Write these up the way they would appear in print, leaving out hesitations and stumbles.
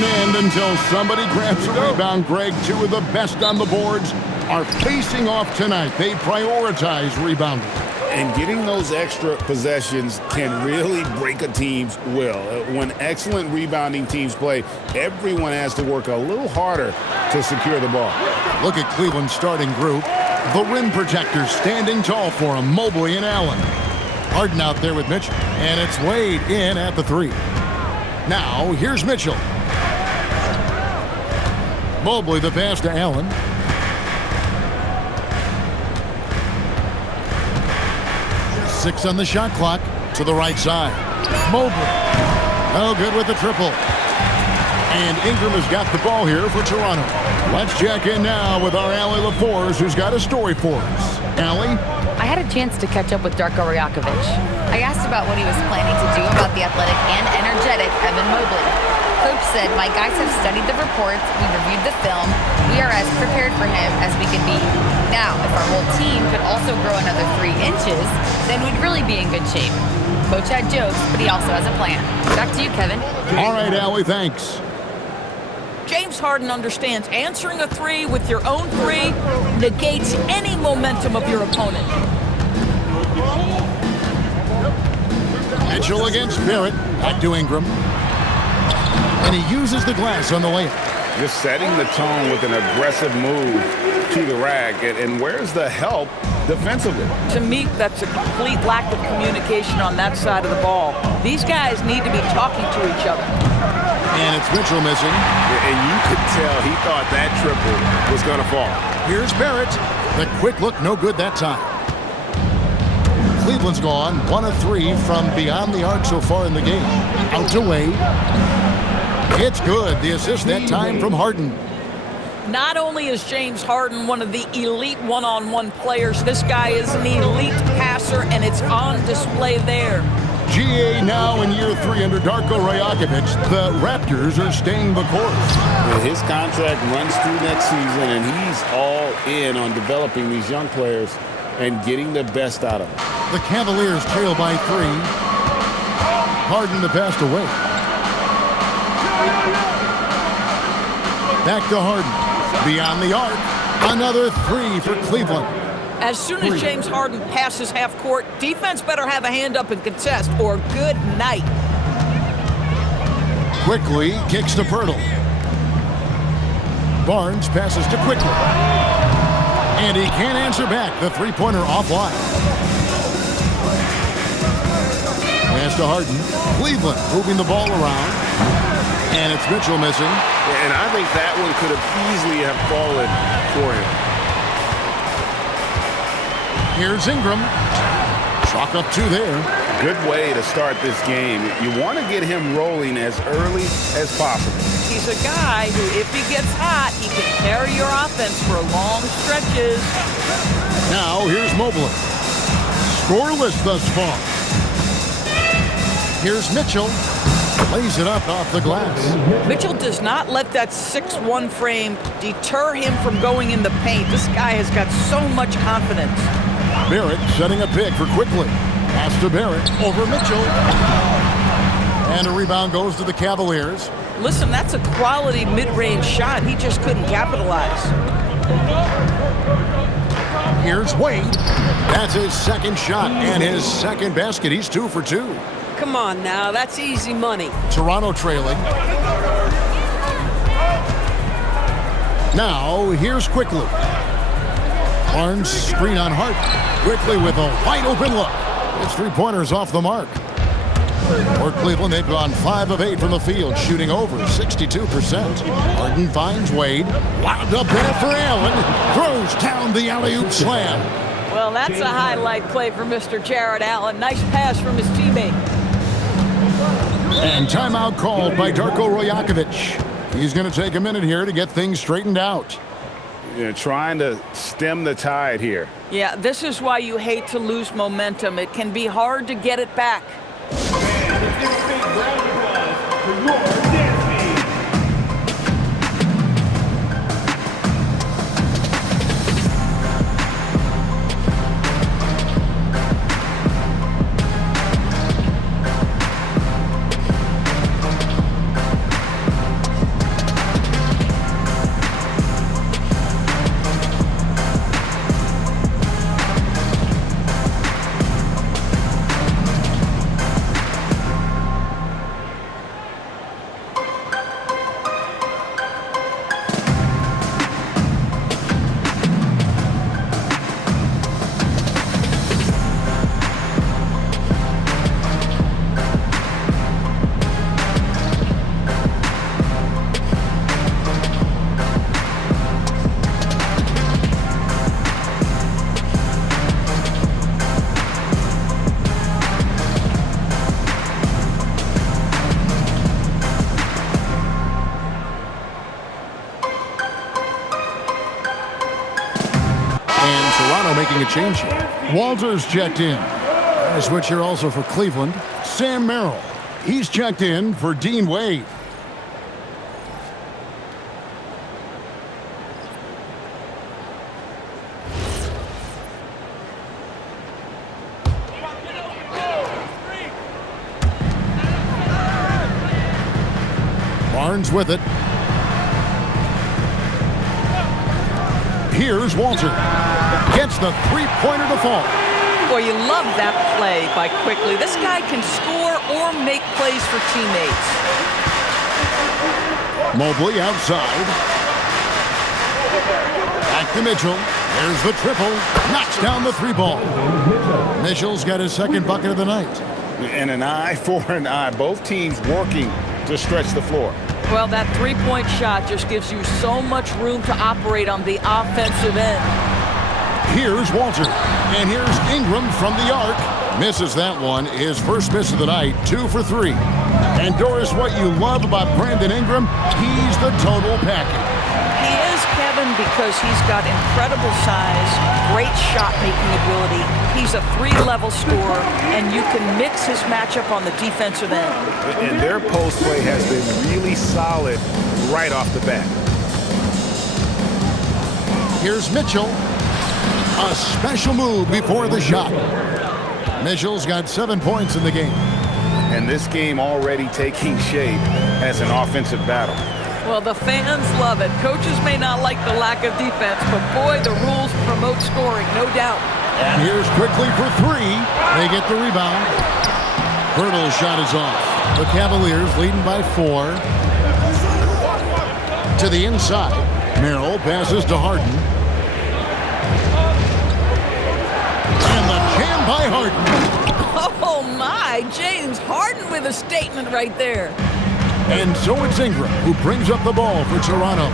one end until somebody grabs a rebound. Greg, two of the best on the boards are facing off tonight. They prioritize rebounding. And getting those extra possessions can really break a team's will. When excellent rebounding teams play, everyone has to work a little harder to secure the ball. Look at Cleveland's starting group. The rim protectors standing tall for him, Mobley and Allen. Harden out there with Mitchell, and it's Wade in at the three. Now, here's Mitchell. Mobley the pass to Allen. Six on the shot clock to the right side. Mobley. No good with the triple. And Ingram has got the ball here for Toronto. Let's check in now with our Allie LaForce, who's got a story for us. Allie? I had a chance to catch up with Darko Rajakovic. I asked about what he was planning to do about the athletic and energetic Evan Mobley. Coach said, my guys have studied the reports, we've reviewed the film, we are as prepared for him as we can be. Now, if our whole team could also grow another 3 inches, then we'd really be in good shape. Coach had jokes, but he also has a plan. Back to you, Kevin. All right, Allie, thanks. James Harden understands answering a 3 with your own 3 negates any momentum of your opponent. Mitchell against Barrett. Back to Ingram. And he uses the glass on the layup. Just setting the tone with an aggressive move to the rack. And where's the help defensively? To me, that's a complete lack of communication on that side of the ball. These guys need to be talking to each other. And it's Mitchell missing. And you could tell he thought that triple was going to fall. Here's Barrett. The quick look, no good that time. Cleveland's gone 1 of 3 from beyond the arc so far in the game. Out to Wade. It's good. The assist that time from Harden. Not only is James Harden one of the elite one-on-one players, this guy is an elite passer, and it's on display there. GA now in year 3 under Darko Rajakovic. The Raptors are staying the course. His contract runs through next season, and he's all in on developing these young players and getting the best out of them. The Cavaliers trail by 3. Harden the pass away. Back to Harden. Beyond the arc. Another 3 for Cleveland. As soon as James Harden passes half court, defense better have a hand up and contest, or good night. Quickly kicks to Pirtle. Barnes passes to Quickly. And he can't answer back. The three-pointer offline. Pass to Harden. Cleveland moving the ball around. And it's Mitchell missing. And I think that one could have easily have fallen for him. Here's Ingram. Chalk up 2 there. Good way to start this game. You want to get him rolling as early as possible. He's a guy who, if he gets hot, he can carry your offense for long stretches. Now, here's Mobley. Scoreless thus far. Here's Mitchell. Lays it up off the glass. Mitchell does not let that 6'1" frame deter him from going in the paint. This guy has got so much confidence. Barrett setting a pick for Quickly. Pass to Barrett over Mitchell. And a rebound goes to the Cavaliers. Listen, that's a quality mid-range shot. He just couldn't capitalize. Here's Wade. That's his second shot and his second basket. He's 2 for 2. Come on now, that's easy money. Toronto trailing. Now, here's Quickly. Barnes screen on Hart. Quickly with a wide open look. His three-pointers off the mark. For Cleveland, they've gone 5 of 8 from the field, shooting over 62%. Harden finds Wade. Wound up there for Allen. Throws down the alley-oop slam. Well, that's a highlight play for Mr. Jared Allen. Nice pass from his teammate. And timeout called by Darko Rajakovic. He's going to take a minute here to get things straightened out. Trying to stem the tide here. Yeah, this is why you hate to lose momentum. It can be hard to get it back. Toronto making a change here. Walters checked in. And a switch here also for Cleveland. Sam Merrill. He's checked in for Dean Wade. Barnes with it. Here's Walter. Gets the three-pointer to fall. Boy, you love that play by Quickly. This guy can score or make plays for teammates. Mobley outside. Back to Mitchell. There's the triple. Knocks down the three ball. Mitchell's got his second bucket of the night. And an eye for an eye. Both teams working to stretch the floor. Well, that three-point shot just gives you so much room to operate on the offensive end. Here's Walter. And here's Ingram from the arc. Misses that one. His first miss of the night, 2 for 3. And Doris, what you love about Brandon Ingram, he's the total package. He is, Kevin, because he's got incredible size, great shot-making ability. He's a three-level scorer, and you can mix his matchup on the defensive end. And their post play has been really solid right off the bat. Here's Mitchell. A special move before the shot. Mitchell's got 7 points in the game. And this game already taking shape as an offensive battle. Well, the fans love it. Coaches may not like the lack of defense, but boy, the rules promote scoring, no doubt. And here's Quickly for 3. They get the rebound. Hurdle's shot is off. The Cavaliers leading by 4. To the inside. Merrill passes to Harden. And the jam by Harden. Oh, my. James Harden with a statement right there. And so it's Ingram who brings up the ball for Toronto.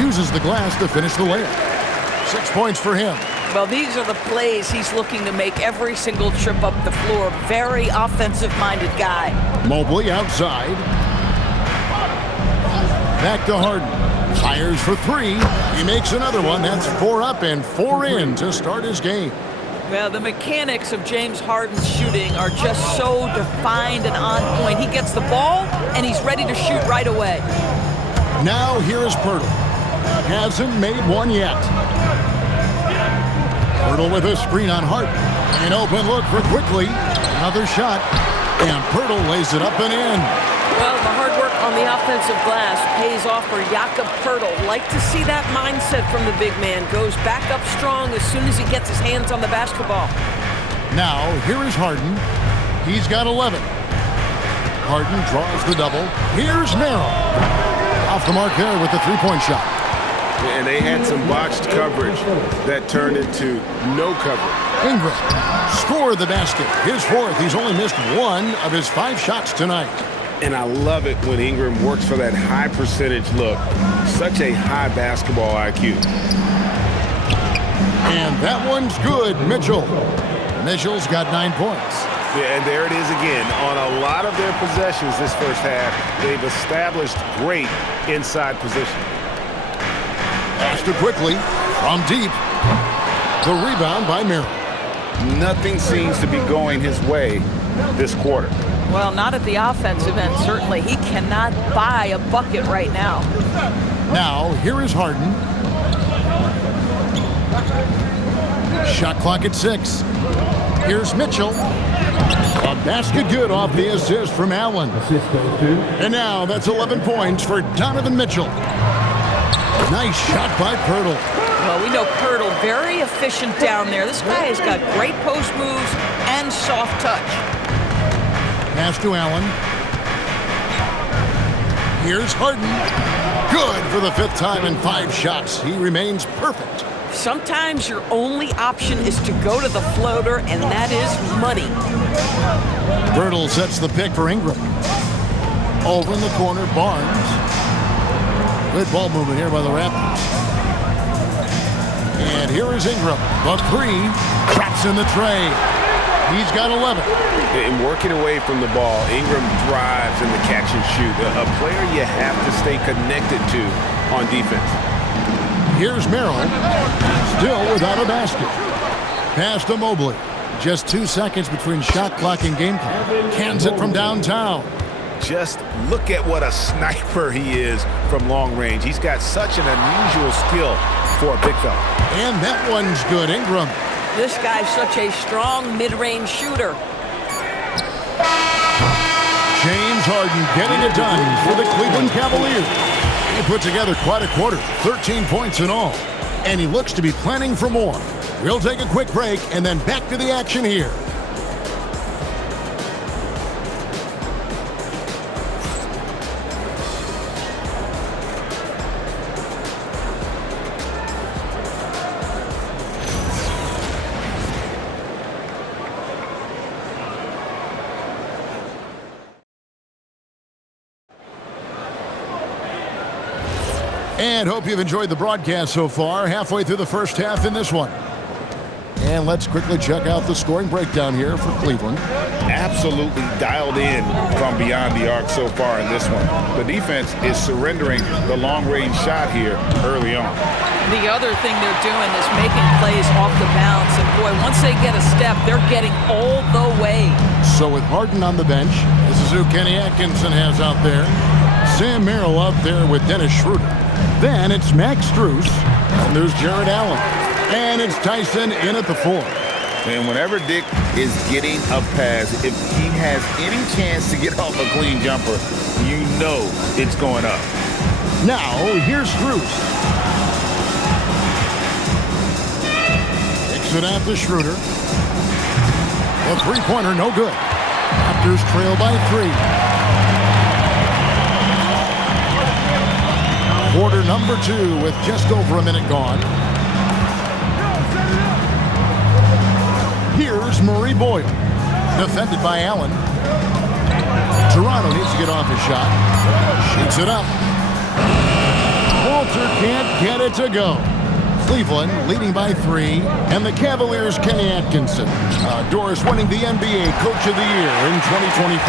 Uses the glass to finish the layup. 6 points for him. Well, these are the plays he's looking to make every single trip up the floor. Very offensive-minded guy. Mobley outside. Back to Harden. Fires for 3. He makes another one. That's 4 up and 4 in to start his game. Well, the mechanics of James Harden's shooting are just so defined and on point. He gets the ball, and he's ready to shoot right away. Now here is Pirtle. Hasn't made one yet. Pirtle with a screen on Harden. An open look for Quickly. Another shot. And Pirtle lays it up and in. Well, the hard work on the offensive glass pays off for Jakob Pirtle. Like to see that mindset from the big man. Goes back up strong as soon as he gets his hands on the basketball. Now, here is Harden. He's got 11. Harden draws the double. Here's Merrill. Off the mark there with the three-point shot. And they had some botched coverage that turned into no coverage. Ingram scored the basket. His fourth. He's only missed 1 of his 5 shots tonight. And I love it when Ingram works for that high percentage look. Such a high basketball IQ. And that one's good. Mitchell's got 9 points. Yeah, and there it is again. On a lot of their possessions this first half, they've established great inside position. Pass to Quickly from deep. The rebound by Merrill. Nothing seems to be going his way this quarter. Well, not at the offensive end, certainly. He cannot buy a bucket right now. Now, here is Harden. Shot clock at 6. Here's Mitchell. A basket good off the assist from Allen. And now that's 11 points for Donovan Mitchell. Nice shot by Pirtle. Well, we know Pirtle, very efficient down there. This guy has got great post moves and soft touch. Pass to Allen. Here's Harden. Good for the 5th time in 5 shots. He remains perfect. Sometimes your only option is to go to the floater, and that is money. Pirtle sets the pick for Ingram. Over in the corner, Barnes. Good ball movement here by the Raptors. And here is Ingram. The 3. Traps in the tray. He's got 11. In working away from the ball, Ingram drives in the catch and shoot. A player you have to stay connected to on defense. Here's Merrill. Still without a basket. Pass to Mobley. Just 2 seconds between shot clock and game clock. Cans it from downtown. Just look at what a sniper he is from long range. He's got such an unusual skill for a big fella. And that one's good. Ingram. This guy's such a strong mid-range shooter. James Harden getting it done for the Cleveland Cavaliers. He put together quite a quarter, 13 points in all. And he looks to be planning for more. We'll take a quick break and then back to the action here. And hope you've enjoyed the broadcast so far. Halfway through the first half in this one. And let's quickly check out the scoring breakdown here for Cleveland. Absolutely dialed in from beyond the arc so far in this one. The defense is surrendering the long-range shot here early on. The other thing they're doing is making plays off the bounce. And boy, once they get a step, they're getting all the way. So with Harden on the bench, this is who Kenny Atkinson has out there. Sam Merrill out there with Dennis Schroeder. Then it's Max Strus, and there's Jared Allen. And it's Tyson in at the 4. And whenever Dick is getting a pass, if he has any chance to get off a clean jumper, you know it's going up. Now, here's Strus. Kicks it out to Schroeder. The three-pointer, no good. Raptors trail by 3. Quarter number 2 with just over a minute gone. Here's Murray Boyle. Defended by Allen. Toronto needs to get off his shot. Shoots it up. Walter can't get it to go. Cleveland leading by 3. And the Cavaliers, Kenny Atkinson. Doris winning the NBA Coach of the Year in 2025.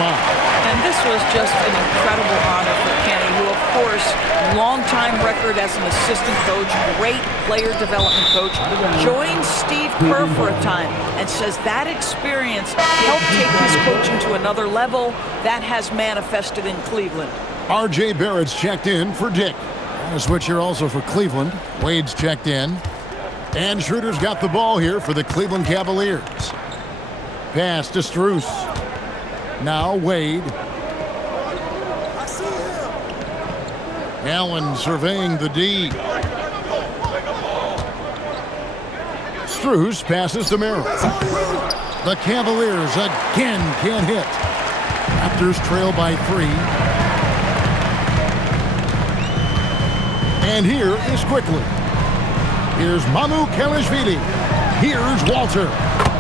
And this was just an incredible honor for Kenny, who, of course, long-time record as an assistant coach, great player development coach, joined Steve Kerr for a time and says that experience helped take his coaching to another level. That has manifested in Cleveland. R.J. Barrett's checked in for Dick. A switch here also for Cleveland. Wade's checked in. And Schroeder's got the ball here for the Cleveland Cavaliers. Pass to Strus. Now Wade. Allen surveying the D. Strus passes to Merrill. The Cavaliers again can't hit. Raptors trail by 3. And here is quickly. Here's Mamu Kelishvili. Here's Walter.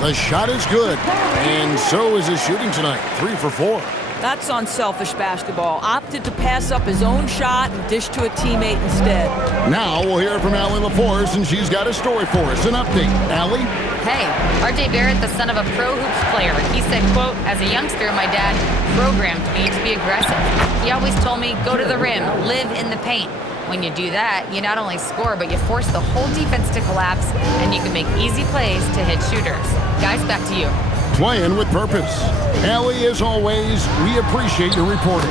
The shot is good. And so is his shooting tonight. 3 for 4. That's unselfish basketball. Opted to pass up his own shot and dish to a teammate instead. Now we'll hear from Allie LaForce, and she's got a story for us. An update. Allie? Hey, R.J. Barrett, the son of a pro hoops player. He said, quote, as a youngster, my dad programmed me to be aggressive. He always told me, go to the rim, live in the paint. When you do that, you not only score, but you force the whole defense to collapse, and you can make easy plays to hit shooters. Guys, back to you. Playing with purpose. Allie, as always, we appreciate your reporting.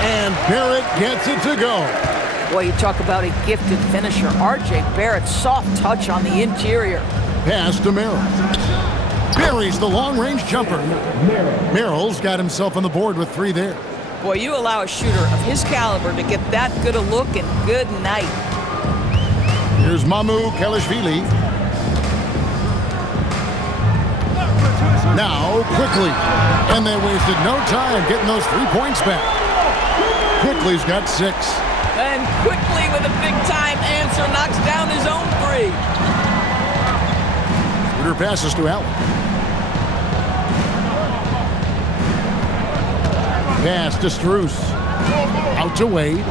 And Barrett gets it to go. Boy, you talk about a gifted finisher. R.J. Barrett, soft touch on the interior. Pass to Merrill. Buries the long-range jumper. Merrill's got himself on the board with 3 there. Boy, you allow a shooter of his caliber to get that good a look, and good night. Here's Mamu Kelishvili. Now, quickly. And they wasted no time getting those 3 points back. Quickly's got 6. And Quickly with a big-time answer knocks down his own 3. Schroeder passes to Allen. Pass to Strus. Out to Wade.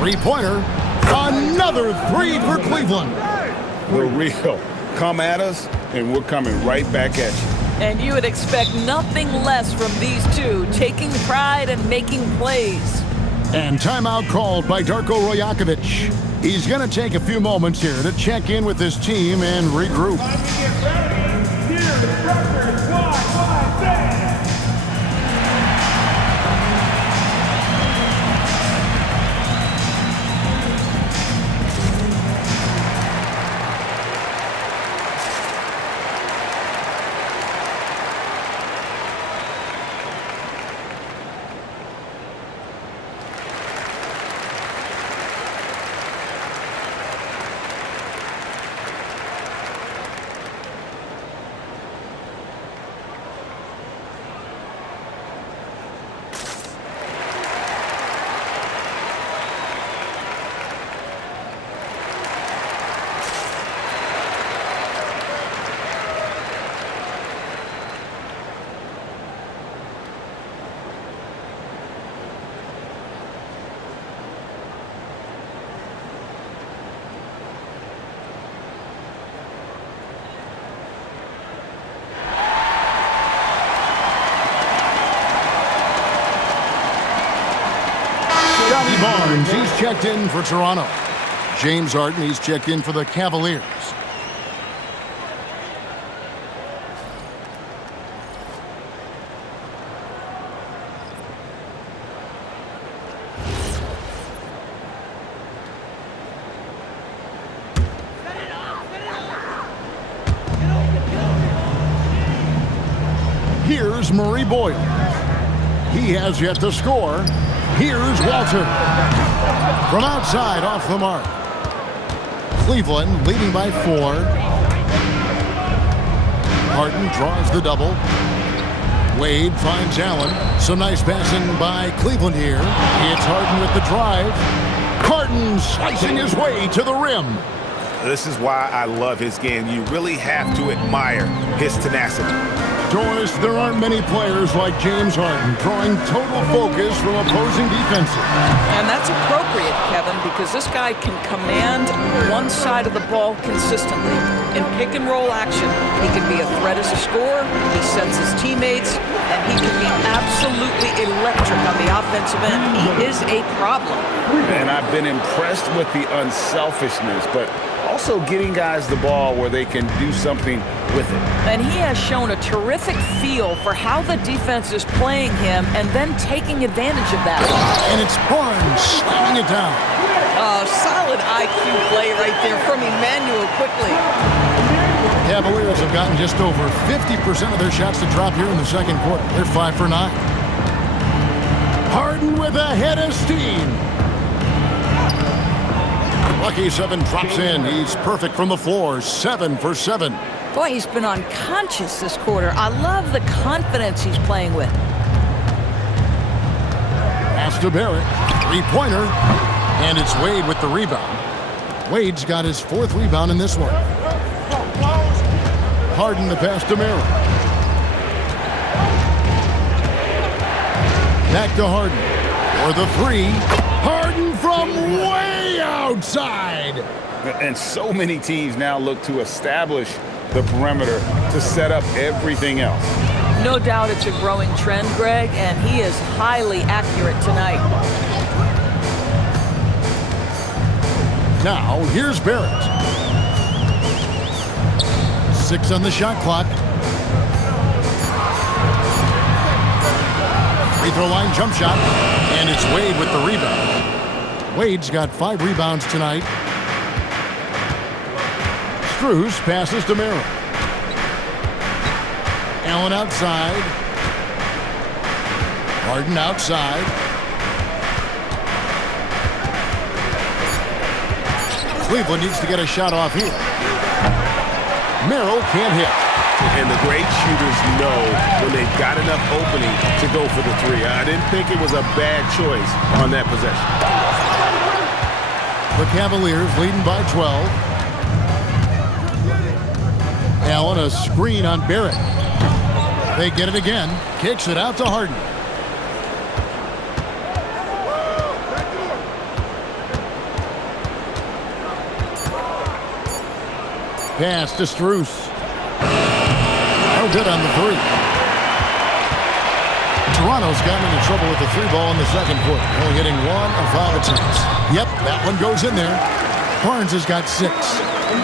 3-pointer. Another 3 for Cleveland. We're real. Come at us, and we're coming right back at you. And you would expect nothing less from these two, taking pride and making plays. And timeout called by Darko Rajakovic. He's going to take a few moments here to check in with his team and regroup. Barnes, he's checked in for Toronto. James Harden, he's checked in for the Cavaliers. Here's Murray Boyle. He has yet to score. Here's Walter. From outside, off the mark. Cleveland leading by 4. Harden draws the double. Wade finds Allen. Some nice passing by Cleveland here. It's Harden with the drive. Harden slicing his way to the rim. This is why I love his game. You really have to admire his tenacity. Doris, there aren't many players like James Harden drawing total focus from opposing defenses. And that's appropriate, Kevin, because this guy can command one side of the ball consistently. In pick and roll action, he can be a threat as a scorer, he sets his teammates, and he can be absolutely electric on the offensive end. He is a problem. And I've been impressed with the unselfishness, but also getting guys the ball where they can do something with it. And he has shown a terrific feel for how the defense is playing him and then taking advantage of that. And it's Barnes slamming it down. Solid IQ play right there from Emmanuel quickly. Cavaliers have gotten just over 50% of their shots to drop here in the second quarter. They're 5 for 9. Harden with a head of steam. Lucky 7 drops in. He's perfect from the floor. 7 for 7. Boy, he's been unconscious this quarter. I love the confidence he's playing with. Pass to Barrett. 3-pointer. And it's Wade with the rebound. Wade's got his 4th rebound in this one. Harden the pass to Merrill. Back to Harden. For the 3. Harden from way outside. And so many teams now look to establish the perimeter to set up everything else. No doubt it's a growing trend, Greg, and he is highly accurate tonight. Now, here's Barrett. 6 on the shot clock. Free throw line jump shot. And it's Wade with the rebound. Wade's got 5 rebounds tonight. Strus passes to Merrill. Allen outside. Harden outside. Cleveland needs to get a shot off here. Merrill can't hit. And the great shooters know when they've got enough opening to go for the 3. I didn't think it was a bad choice on that possession. The Cavaliers leading by 12. Allen, a screen on Barrett. They get it again. Kicks it out to Harden. Pass to Strus. No good on the 3. Toronto's gotten into trouble with the 3-ball in the second quarter, only hitting 1 of 5 attempts. Yep, that one goes in there. Barnes has got 6.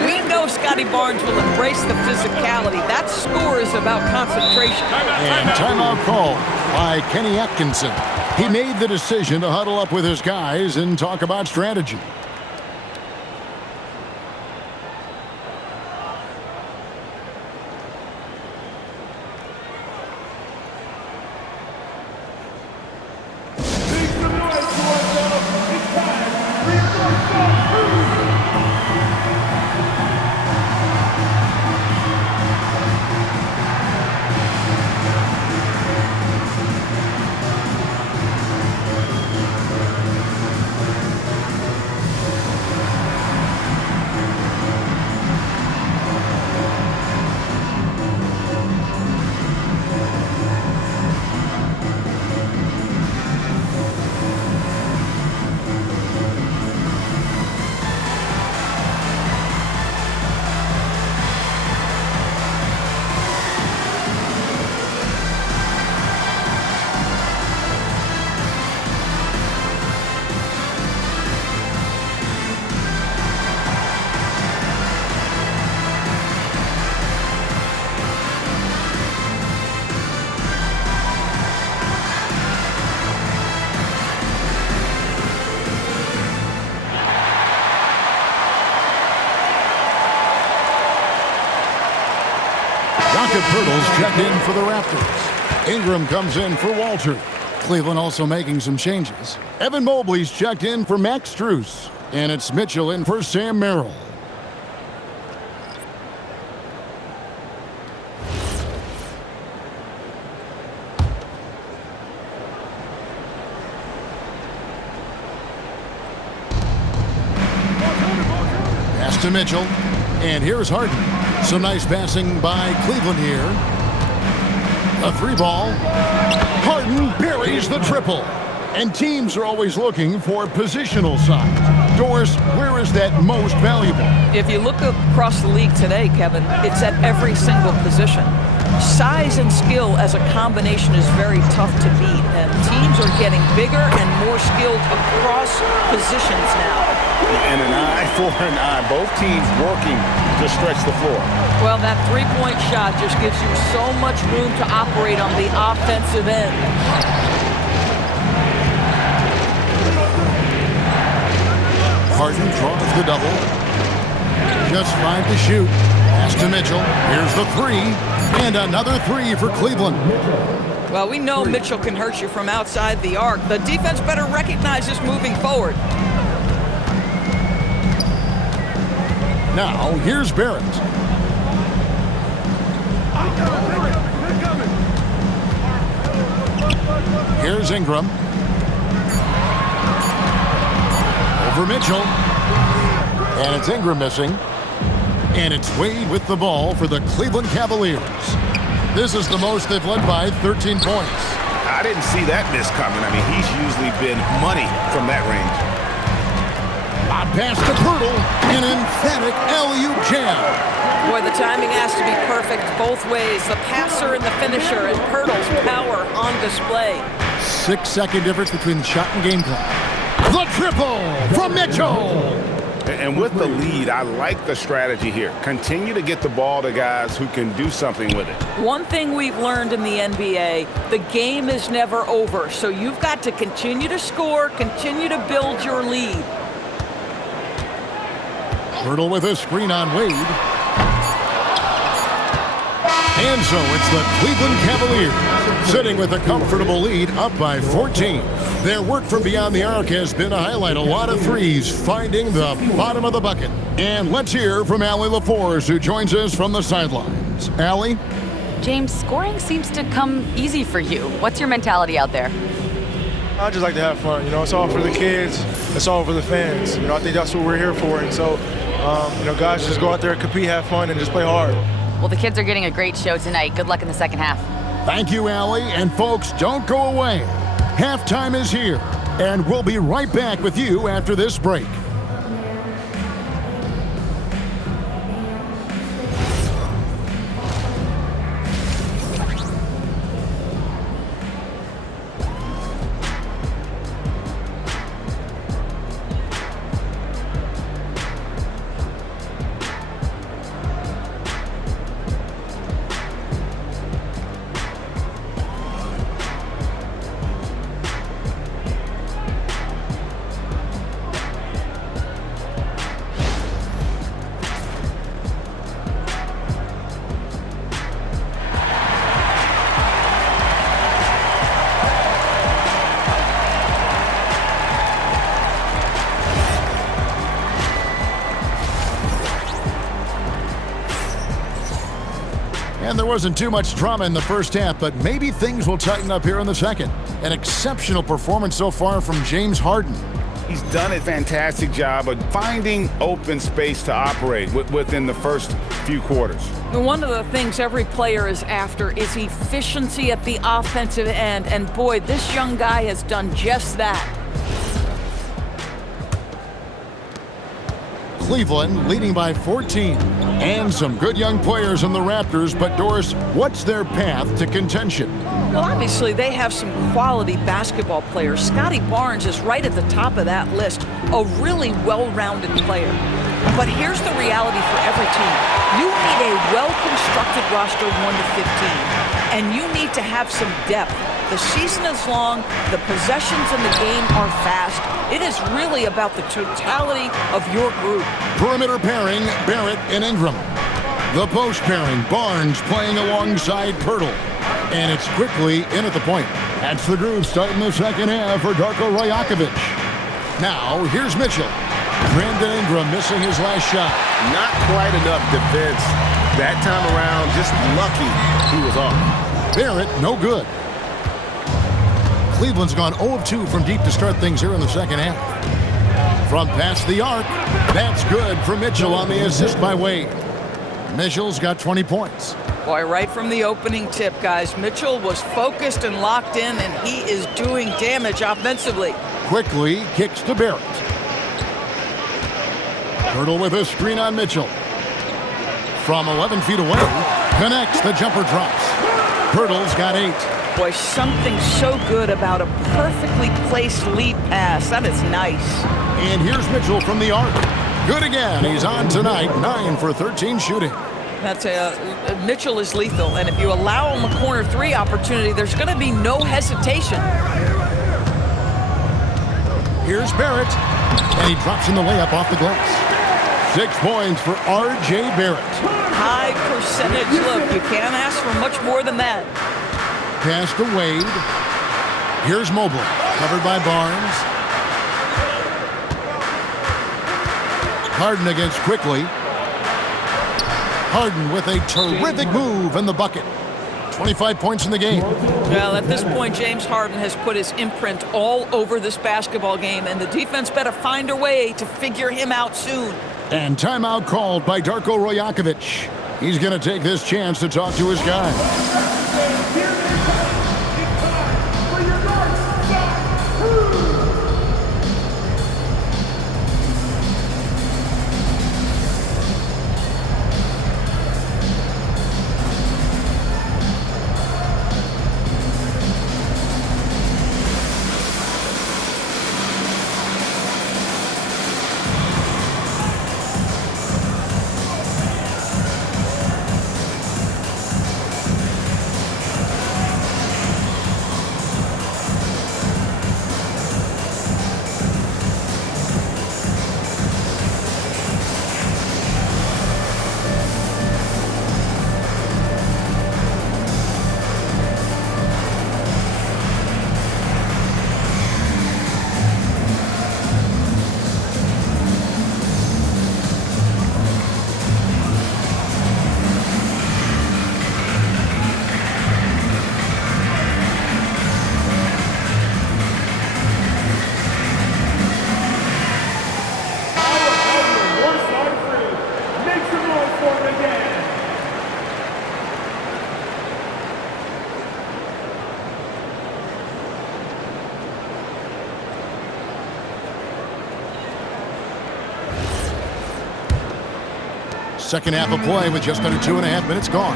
We know Scotty Barnes will embrace the physicality. That score is about concentration. And timeout call by Kenny Atkinson. He made the decision to huddle up with his guys and talk about strategy. Pirtles checked in for the Raptors. Ingram comes in for Walter. Cleveland also making some changes. Evan Mobley's checked in for Max Strus. And it's Mitchell in for Sam Merrill. Pass to Mitchell. And here's Harden. Some nice passing by Cleveland here. A 3-ball. Harden buries the triple. And teams are always looking for positional size. Doris, where is that most valuable? If you look across the league today, Kevin, it's at every single position. Size and skill as a combination is very tough to beat, and teams are getting bigger and more skilled across positions now. And an eye for an eye. Both teams working to stretch the floor. Well, that three-point shot just gives you so much room to operate on the offensive end. Harden draws the double. Just 5 to shoot. Pass to Mitchell. Here's the 3. And another 3 for Cleveland. Well, we know Mitchell can hurt you from outside the arc. The defense better recognize this moving forward. Now, here's Barrett. Here's Ingram. Over Mitchell. And it's Ingram missing. And it's Wade with the ball for the Cleveland Cavaliers. This is the most they've led by 13 points. I didn't see that miss coming. I mean, he's usually been money from that range. A pass to Pirtle, an emphatic alley-oop jam. Boy, the timing has to be perfect both ways. The passer and the finisher, and Pirtle's power on display. 6-second difference between the shot and game clock. The triple from Mitchell. And with the lead, I like the strategy here. Continue to get the ball to guys who can do something with it. One thing we've learned in the NBA, the game is never over. So you've got to continue to score, continue to build your lead. Pirtle with a screen on Wade. And so it's the Cleveland Cavaliers sitting with a comfortable lead up by 14. Their work from beyond the arc has been to highlight a lot of threes, finding the bottom of the bucket. And let's hear from Allie LaForce, who joins us from the sidelines. Allie? James, scoring seems to come easy for you. What's your mentality out there? I just like to have fun. You know, it's all for the kids. It's all for the fans. You know, I think that's what we're here for. And so, you know, guys, just go out there, compete, have fun, and just play hard. Well, the kids are getting a great show tonight. Good luck in the second half. Thank you, Allie. And folks, don't go away. Halftime is here, and we'll be right back with you after this break. And there wasn't too much drama in the first half, but maybe things will tighten up here in the second. An exceptional performance so far from James Harden. He's done a fantastic job of finding open space to operate within the first few quarters. One of the things every player is after is efficiency at the offensive end, and boy, this young guy has done just that. Cleveland leading by 14. And some good young players in the Raptors, but Doris, what's their path to contention? Well, obviously, they have some quality basketball players. Scotty Barnes is right at the top of that list, a really well-rounded player. But here's the reality for every team. You need a well-constructed roster 1 to 15, and you need to have some depth. The season is long, the possessions in the game are fast. It is really about the totality of your group. Perimeter pairing, Barrett and Ingram. The post pairing, Barnes playing alongside Pirtle. And it's quickly in at the point. That's the groove starting the second half for Darko Rajakovic. Now, here's Mitchell. Brandon Ingram missing his last shot. Not quite enough defense that time around. Just lucky he was off. Barrett, no good. Cleveland's gone 0 of 2 from deep to start things here in the second half. From past the arc, that's good for Mitchell on the assist by Wade. Mitchell's got 20 points. Boy, right from the opening tip, guys, Mitchell was focused and locked in, and he is doing damage offensively. Quickly kicks to Barrett. Pirtle with a screen on Mitchell. From 11 feet away, connects, the jumper drops. Pirtle's got 8. Boy, something so good about a perfectly placed lead pass. That is nice. And here's Mitchell from the arc. Good again. He's on tonight, 9 for 13 shooting. That's Mitchell is lethal, and if you allow him a corner 3 opportunity, there's going to be no hesitation. Here's Barrett, and he drops in the layup off the glass. 6 points for R.J. Barrett. High percentage look. You can't ask for much more than that. Pass to Wade. Here's Mobley, covered by Barnes. Harden against Quickly. Harden with a terrific move in the bucket. 25 points in the game. Well, at this point, James Harden has put his imprint all over this basketball game, and the defense better find a way to figure him out soon. And timeout called by Darko Rajakovic. He's going to take this chance to talk to his guy. Second half of play with just under 2.5 minutes gone.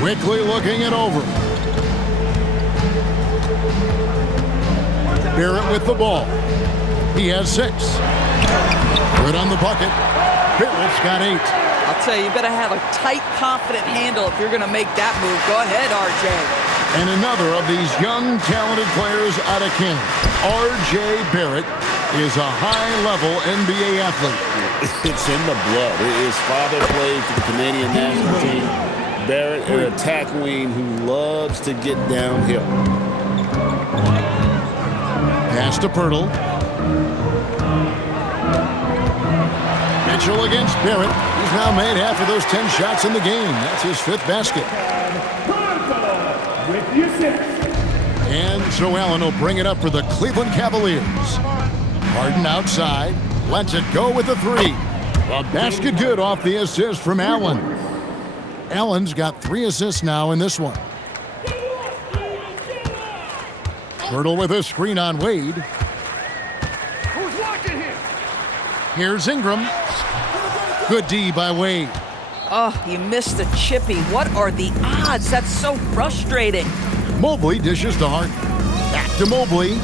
Quickly looking it over. Barrett with the ball. He has 6. Good on the bucket. Barrett's got 8. I'll tell you, you better have a tight, confident handle if you're going to make that move. Go ahead, RJ. And another of these young, talented players out of Canada. R.J. Barrett is a high-level NBA athlete. It's in the blood. His father played for the Canadian national team. Barrett, an attack wing who loves to get downhill. Pass to Pirtle. Mitchell against Barrett. He's now made half of those 10 shots in the game. That's his 5th basket. And so Allen will bring it up for the Cleveland Cavaliers. Harden outside. Lets it go with the 3. A basket good off the assist from Allen. Allen's got 3 assists now in this one. Hurdle with a screen on Wade. Who's watching here? Here's Ingram. Good D by Wade. Oh, he missed the chippy. What are the odds? That's so frustrating. Mobley dishes to Harden. Back to Mobley.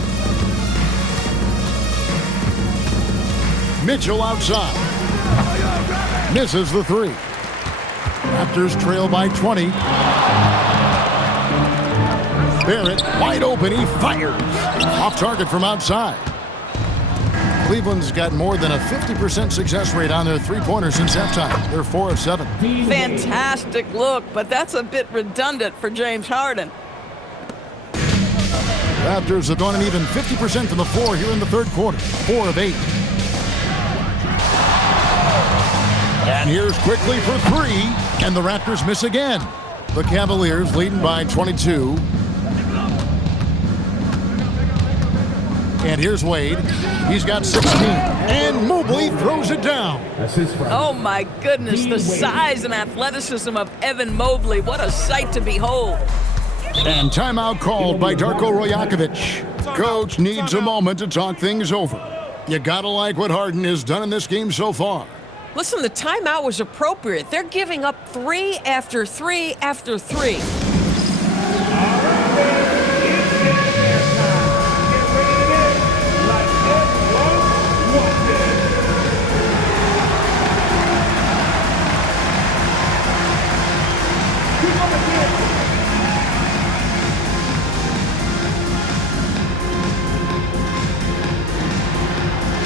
Mitchell outside. Misses the 3. Raptors trail by 20. Barrett wide open. He fires. Off target from outside. Cleveland's got more than a 50% success rate on their three-pointers since halftime. They're 4 of 7. Fantastic look, but that's a bit redundant for James Harden. Raptors have gone an even 50% from the floor here in the third quarter. 4 of 8. And here's quickly for 3, and the Raptors miss again. The Cavaliers leading by 22. And here's Wade. He's got 16. And Mobley throws it down. Oh, my goodness. The size and athleticism of Evan Mobley. What a sight to behold. And timeout called by Darko Rajakovic. Coach needs a moment to talk things over. You gotta like what Harden has done in this game so far. Listen, the timeout was appropriate. They're giving up 3 after 3 after 3.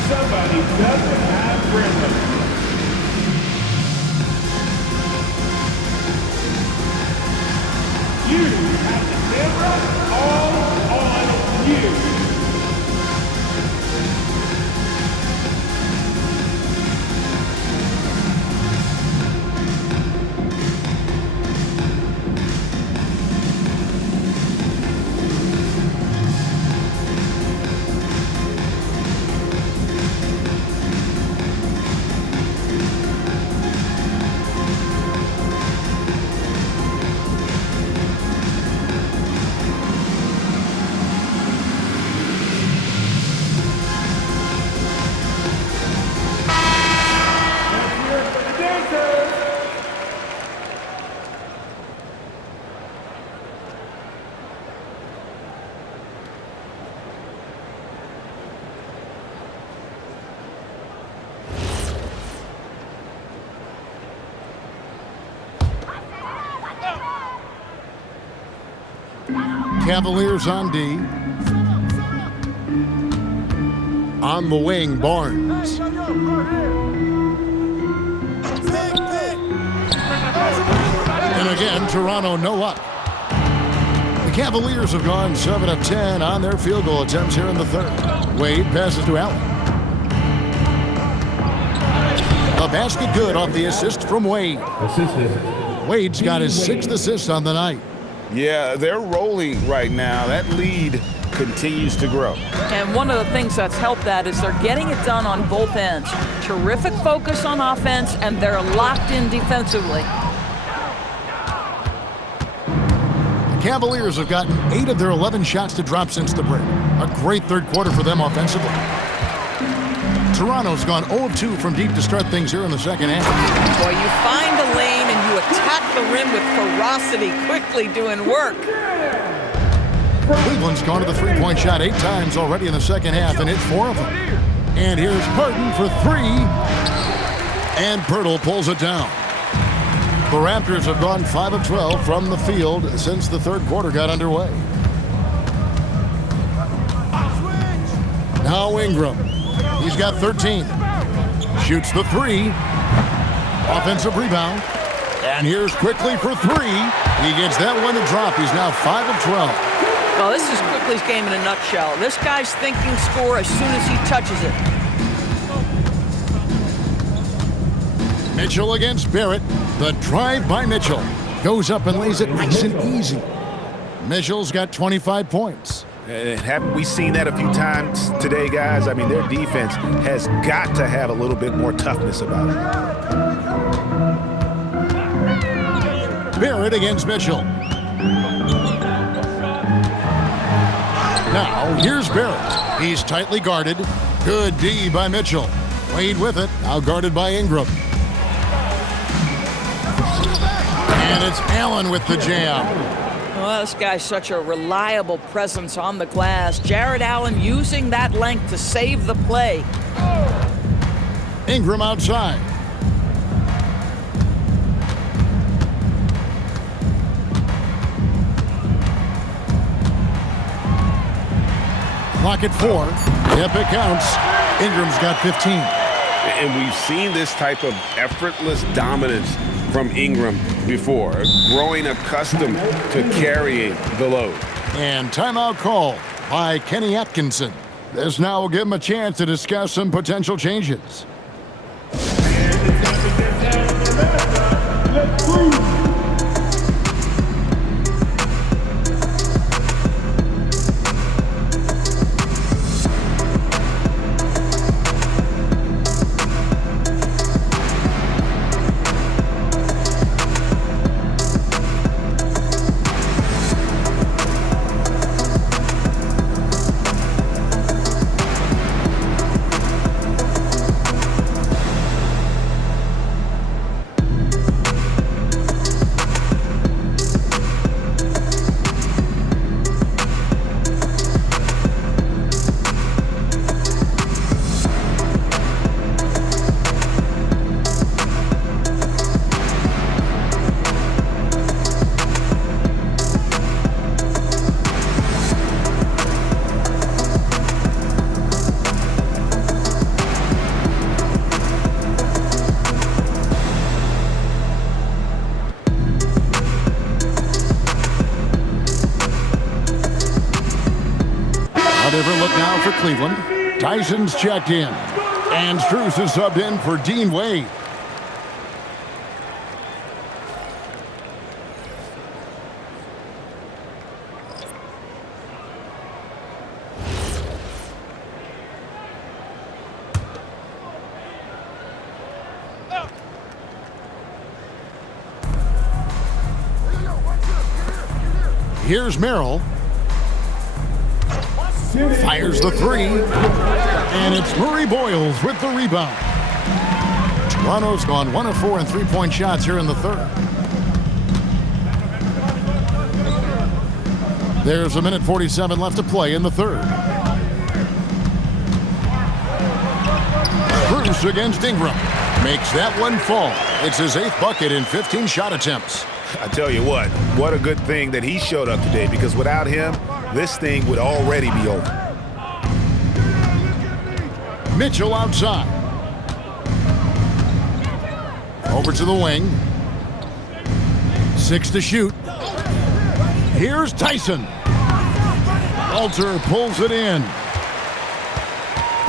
Somebody doesn't have rhythm. You have the camera all on you. Cavaliers on D. On the wing, Barnes. And again, Toronto no luck. The Cavaliers have gone 7 of 10 on their field goal attempts here in the third. Wade passes to Allen. A basket good off the assist from Wade. Wade's got his 6th assist on the night. Yeah, they're rolling right now. That lead continues to grow. And one of the things that's helped that is they're getting it done on both ends. Terrific focus on offense, and they're locked in defensively. The Cavaliers have gotten 8 of their 11 shots to drop since the break. A great third quarter for them offensively. Toronto's gone 0 of 2 from deep to start things here in the second half. Boy, you find a lane and you attack the rim with ferocity, quickly doing work. Cleveland's gone to the three-point shot 8 times already in the second half, and hit 4 of them. And here's Harden for 3. And Pirtle pulls it down. The Raptors have gone 5 of 12 from the field since the third quarter got underway. Now Ingram. He's got 13. Shoots the 3. Offensive rebound. And here's quickly for 3. He gets that one to drop. He's now 5 of 12. Well, this is Quickly's game in a nutshell. This guy's thinking score as soon as he touches it. Mitchell against Barrett. The drive by Mitchell. Goes up and lays it nice and easy. Mitchell's got 25 points. And haven't we seen that a few times today, guys? I mean, their defense has got to have a little bit more toughness about it. Barrett against Mitchell. Now, here's Barrett. He's tightly guarded. Good D by Mitchell. Wade with it. Now guarded by Ingram. And it's Allen with the jam. Well, this guy's such a reliable presence on the glass. Jared Allen using that length to save the play. Ingram outside. Clock at 4. Yep, it counts. Ingram's got 15. And we've seen this type of effortless dominance from Ingram before, growing accustomed to carrying the load. And timeout call by Kenny Atkinson. This now will give him a chance to discuss some potential changes. Different look now for Cleveland. Tyson's checked in. And Strus is subbed in for Dean Wade. Here's Merrill. Fires the 3. And it's Murray Boyles with the rebound. Toronto's gone 1 of 4 in three-point shots here in the third. There's a minute 47 left to play in the third. Bruce against Ingram. Makes that one fall. It's his 8th bucket in 15 shot attempts. I tell you what a good thing that he showed up today, because without him, this thing would already be over. Mitchell outside. Over to the wing. 6 to shoot. Here's Tyson. Walter pulls it in.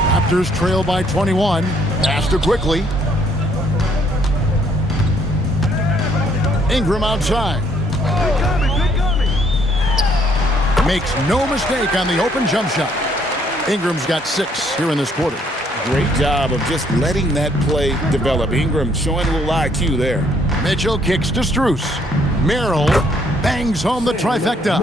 Raptors trail by 21. Pass to quickly. Ingram outside. Makes no mistake on the open jump shot. Ingram's got 6 here in this quarter. Great job of just letting that play develop. Ingram showing a little IQ there. Mitchell kicks to Strus. Merrill bangs home the trifecta.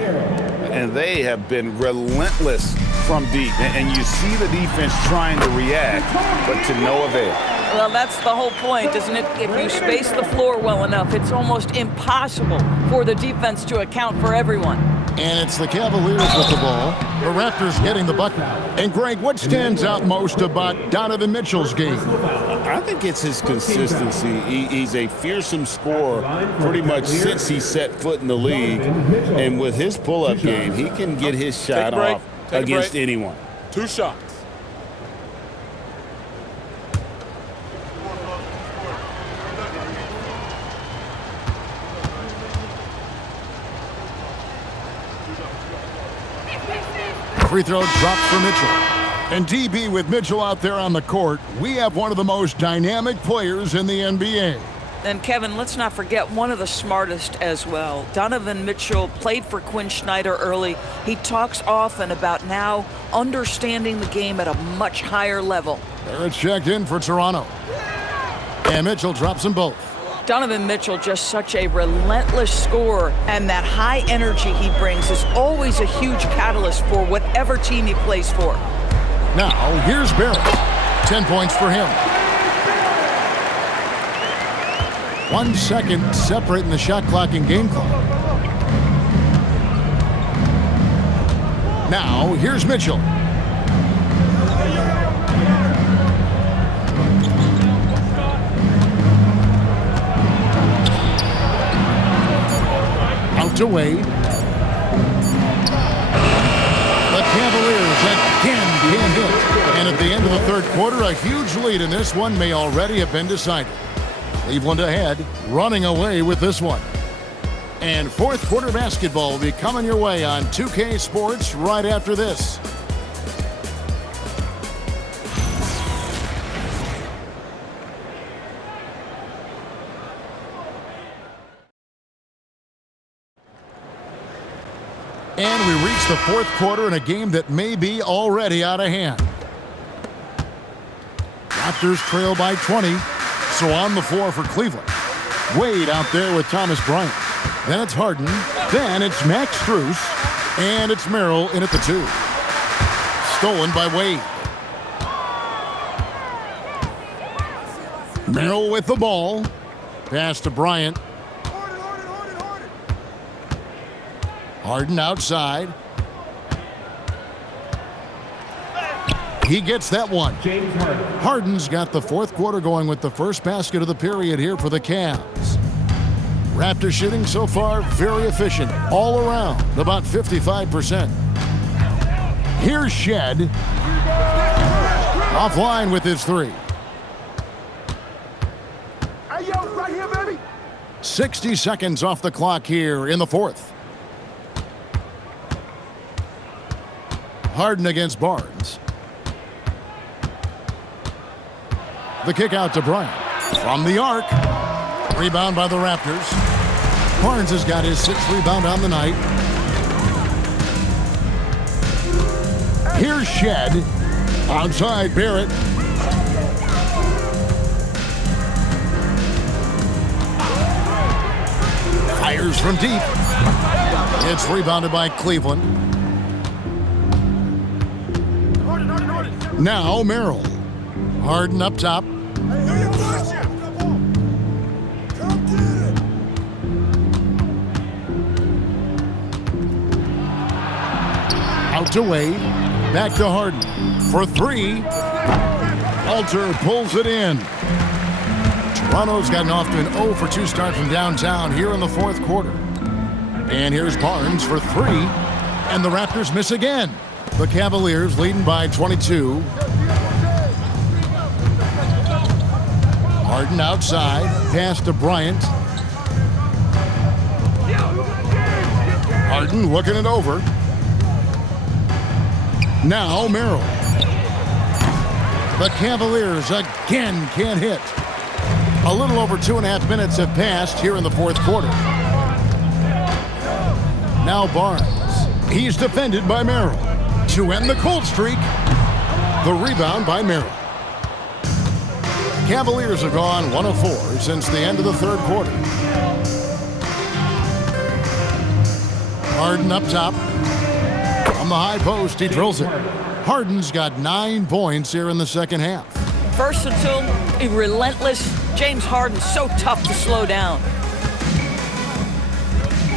And they have been relentless from deep. And you see the defense trying to react, but to no avail. Well, that's the whole point, isn't it? If you space the floor well enough, it's almost impossible for the defense to account for everyone. And it's the Cavaliers with the ball. The Raptors getting the bucket. And Greg, what stands out most about Donovan Mitchell's game? I think it's his consistency. He's a fearsome scorer pretty much since he set foot in the league. And with his pull-up game, he can get his shot off against anyone. 2 shots. Free throw dropped for Mitchell. And DB, with Mitchell out there on the court, we have one of the most dynamic players in the NBA. And Kevin, let's not forget one of the smartest as well. Donovan Mitchell played for Quinn Snyder early. He talks often about now understanding the game at a much higher level. Barrett checked in for Toronto. And Mitchell drops them both. Donovan Mitchell, just such a relentless scorer, and that high energy he brings is always a huge catalyst for whatever team he plays for. Now, here's Barrett. 10 points for him. 1 second separating the shot clock and game clock. Now, here's Mitchell. Out to Wade. The Cavaliers again can't hit. And at the end of the third quarter, a huge lead in this one may already have been decided. Cleveland ahead, running away with this one. And fourth quarter basketball will be coming your way on 2K Sports right after this. And we reach the fourth quarter in a game that may be already out of hand. Raptors trail by 20. So on the floor for Cleveland. Wade out there with Thomas Bryant. Then it's Harden. Then it's Max Strus. And it's Merrill in at the 2. Stolen by Wade. Merrill with the ball. Pass to Bryant. Harden outside. He gets that one. James Harden. Harden's got the fourth quarter going with the first basket of the period here for the Cavs. Raptors shooting so far very efficient all around, about 55%. Here's Shed. Offline with his 3. Hey, yo, right here, baby. 60 seconds off the clock here in the fourth. Harden against Barnes. The kick out to Bryant. From the arc. Rebound by the Raptors. Barnes has got his 6th rebound on the night. Here's Shed. Outside Barrett. Fires from deep. It's rebounded by Cleveland. Now Merrill. Harden up top. Out to Wade. Back to Harden. For 3. Alter pulls it in. Toronto's gotten off to an 0 for 2 start from downtown here in the fourth quarter. And here's Barnes for 3. And the Raptors miss again. The Cavaliers leading by 22. Harden outside. Pass to Bryant. Harden looking it over. Now Merrill. The Cavaliers again can't hit. A little over 2.5 minutes have passed here in the fourth quarter. Now Barnes. He's defended by Merrill. To end the cold streak, the rebound by Merrill. Cavaliers have gone 1 of 4 since the end of the third quarter. Harden up top. From the high post, he drills it. Harden's got 9 points here in the second half. Versatile, relentless. James Harden so tough to slow down.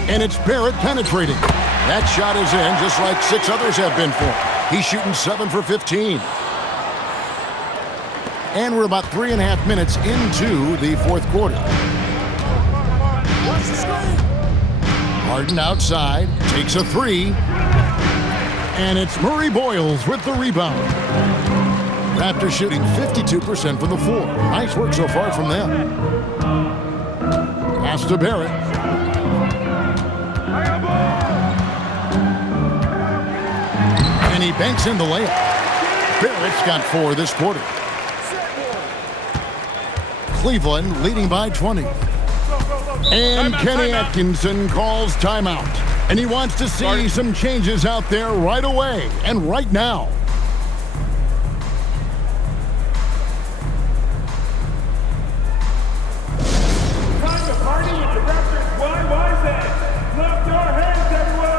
And it's Barrett penetrating. That shot is in just like 6 others have been for him. He's shooting 7 for 15. And we're about 3.5 minutes into the fourth quarter. Harden outside, takes a 3. And it's Murray Boyles with the rebound. Raptors shooting 52% from the floor. Nice work so far from them. Pass to Barrett. And he banks in the layup. Barrett's got 4 this quarter. Cleveland leading by 20. And Kenny Atkinson calls timeout. And he wants to see some changes out there right away and right now. Time to party with the Raptors. Why is that? Lift your hands, everyone!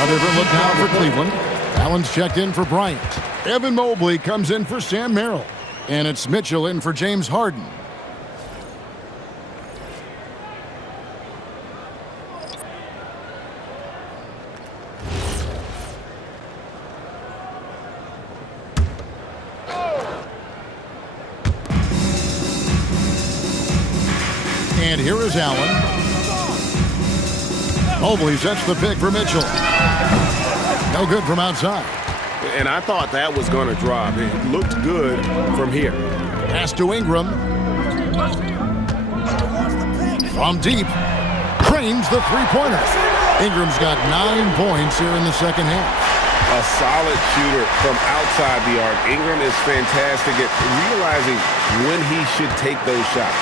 A different look now for Cleveland. Allen's checked in for Bryant. Evan Mobley comes in for Sam Merrill. And it's Mitchell in for James Harden. And here is Allen. Mobley sets the pick for Mitchell. No good from outside. And I thought that was going to drop. It looked good from here. Pass to Ingram. From deep. Cranes the three-pointer. Ingram's got 9 points here in the second half. A solid shooter from outside the arc. Ingram is fantastic at realizing when he should take those shots.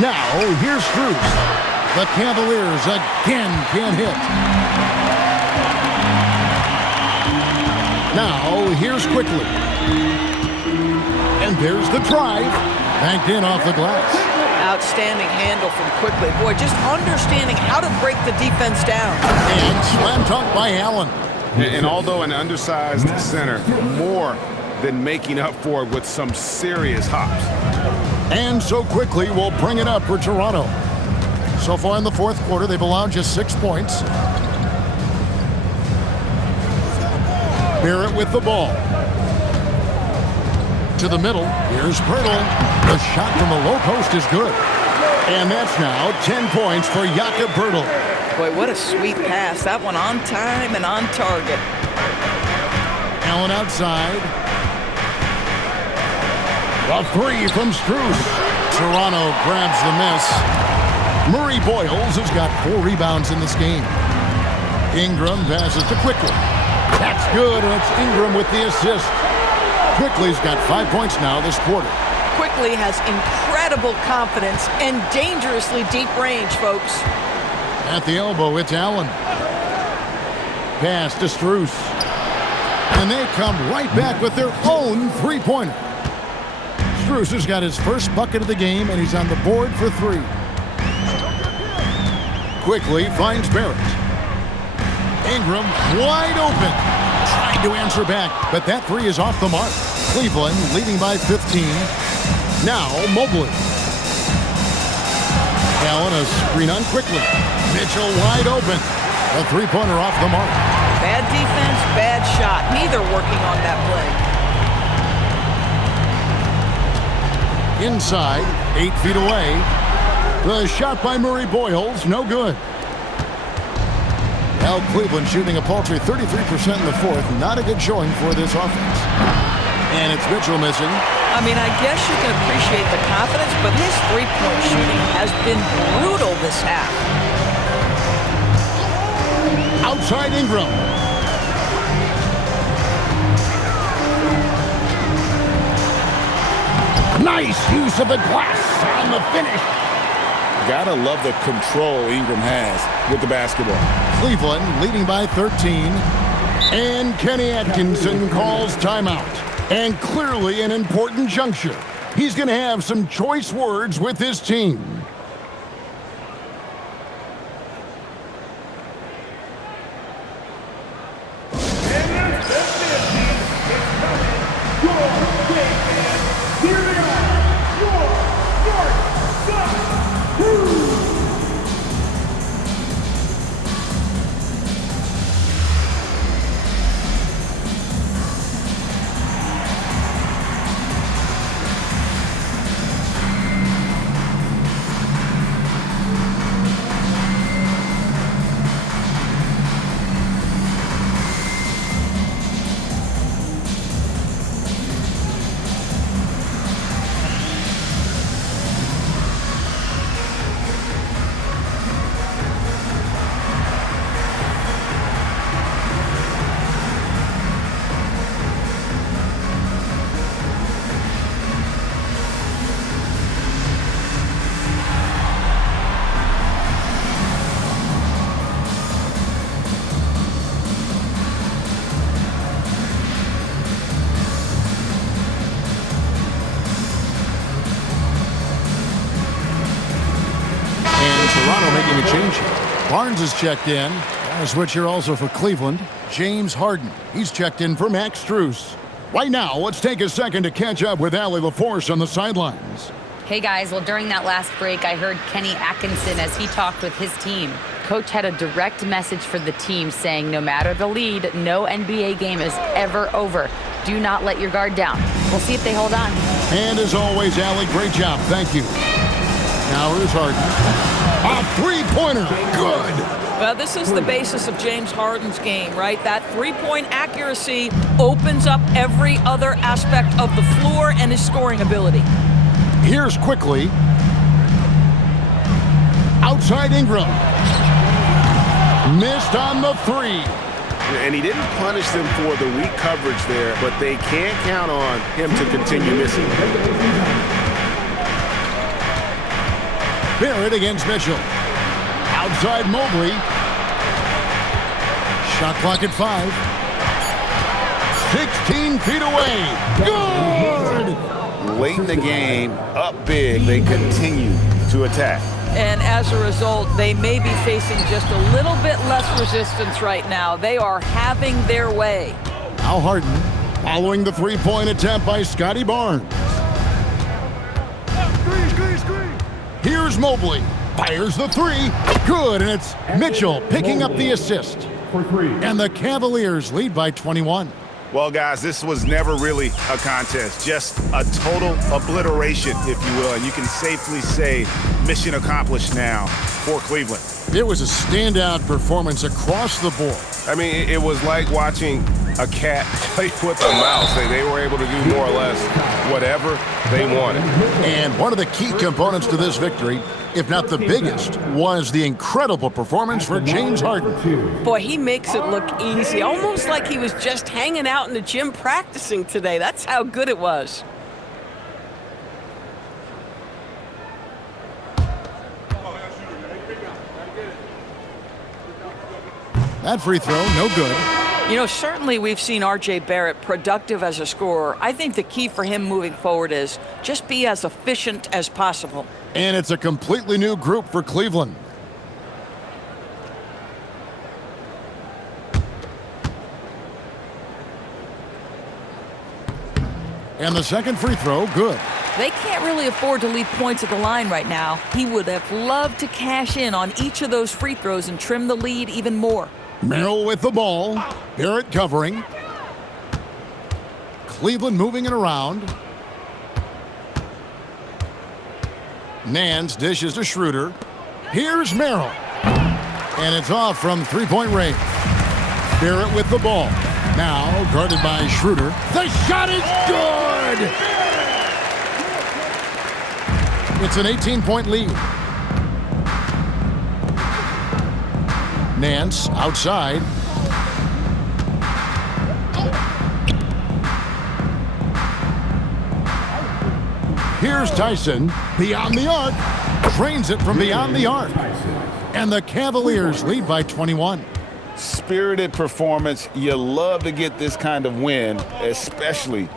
Now, here's Strus. The Cavaliers again can't hit. Now, here's Quickly. And there's the drive. Banked in off the glass. Outstanding handle from Quickly. Boy, just understanding how to break the defense down. And slam dunk by Allen. And although an undersized center, more than making up for it with some serious hops. And so Quickly will bring it up for Toronto. So far in the fourth quarter, they've allowed just 6 points. Barrett with the ball. To the middle. Here's Pirtle. The shot from the low post is good. And that's now 10 points for Jakob Pirtle. Boy, what a sweet pass. That one on time and on target. Allen outside. A 3 from Strus. Toronto grabs the miss. Murray Boyles has got 4 rebounds in this game. Ingram passes to Quickly. That's good, and it's Ingram with the assist. Quickly's got 5 points now this quarter. Quickly has incredible confidence and dangerously deep range, folks. At the elbow, it's Allen. Pass to Strus. And they come right back with their own three-pointer. Strus has got his first bucket of the game, and he's on the board for 3. Quickly finds Barrett. Ingram wide open. Trying to answer back, but that 3 is off the mark. Cleveland leading by 15. Now Mobley. Allen a screen on Quickly. Mitchell wide open. A three-pointer off the mark. Bad defense, bad shot. Neither working on that play. Inside, 8 feet away. The shot by Murray Boyles, no good. Now Cleveland shooting a paltry 33% in the fourth. Not a good showing for this offense. And it's Mitchell missing. I mean, I guess you can appreciate the confidence, but his three-point shooting has been brutal this half. Outside Ingram. Nice use of the glass on the finish. Gotta love the control Ingram has with the basketball. Cleveland leading by 13. And Kenny Atkinson calls timeout. And clearly an important juncture. He's going to have some choice words with his team. Toronto making a change here. Barnes is checked in. A switch here also for Cleveland. James Harden. He's checked in for Max Strus. Right now, let's take a second to catch up with Allie LaForce on the sidelines. Hey guys, well during that last break, I heard Kenny Atkinson as he talked with his team. Coach had a direct message for the team saying no matter the lead, no NBA game is ever over. Do not let your guard down. We'll see if they hold on. And as always, Allie, great job. Thank you. Now here's Harden. A three-pointer. Good. Well, this is the basis of James Harden's game, right? That three-point accuracy opens up every other aspect of the floor and his scoring ability. Here's quickly. Outside Ingram. Missed on the three. And he didn't punish them for the weak coverage there, but they can't count on him to continue missing. Barrett against Mitchell. Outside Mobley. Shot clock at 5. 16 feet away. Good! Late in the game, up big, they continue to attack. And as a result, they may be facing just a little bit less resistance right now. They are having their way. Now Harden following the three-point attempt by Scotty Barnes. Here's Mobley. Fires the three. Good, and it's Mitchell picking up the assist. And the Cavaliers lead by 21. Well, guys, this was never really a contest, just a total obliteration, if you will, and you can safely say mission accomplished now for Cleveland. It was a standout performance across the board. I mean, it was like watching a cat play with a mouse. They were able to do more or less whatever they wanted. And one of the key components to this victory, if not the biggest, was the incredible performance for James Harden. Boy, he makes it look easy, almost like he was just hanging out in the gym practicing today. That's how good it was. That free throw, no good. You know, certainly we've seen R.J. Barrett productive as a scorer. I think the key for him moving forward is just be as efficient as possible. And it's a completely new group for Cleveland. And the second free throw, good. They can't really afford to leave points at the line right now. He would have loved to cash in on each of those free throws and trim the lead even more. Merrill with the ball. Barrett covering. Cleveland moving it around. Nance dishes to Schroeder. Here's Merrill. And it's off from three-point range. Barrett with the ball. Now guarded by Schroeder. The shot is good! It's an 18-point lead. Nance outside. Here's Tyson beyond the arc. Drains it from beyond the arc. And the Cavaliers lead by 21. Spirited performance. You love to get this kind of win, especially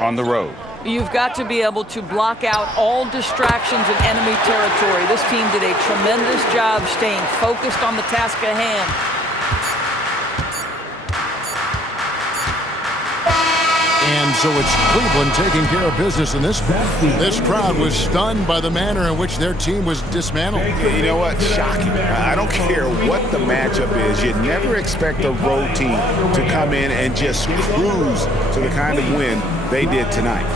on the road. You've got to be able to block out all distractions in enemy territory. This team did a tremendous job staying focused on the task at hand. And so it's Cleveland taking care of business in this one. This crowd was stunned by the manner in which their team was dismantled. You know what? Shocking. I don't care what the matchup is. You never expect a road team to come in and just cruise to the kind of win they did tonight.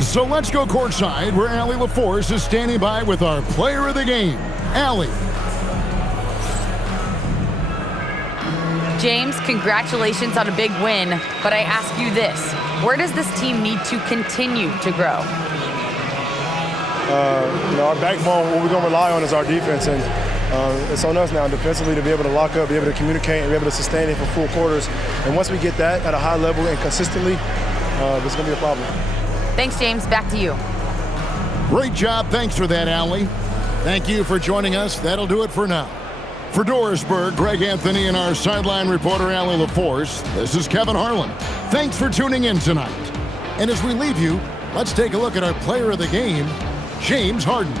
So let's go courtside where Allie LaForce is standing by with our player of the game. Allie. James, congratulations on a big win, but I ask you this. Where does this team need to continue to grow? Our backbone, what we're going to rely on is our defense, and it's on us now defensively to be able to lock up, be able to communicate, and be able to sustain it for full quarters. And once we get that at a high level and consistently, it's going to be a problem. Thanks, James. Back to you. Great job. Thanks for that, Allie. Thank you for joining us. That'll do it for now. For Dorisburg, Greg Anthony, and our sideline reporter, Allie LaForce, this is Kevin Harlan. Thanks for tuning in tonight. And as we leave you, let's take a look at our player of the game, James Harden.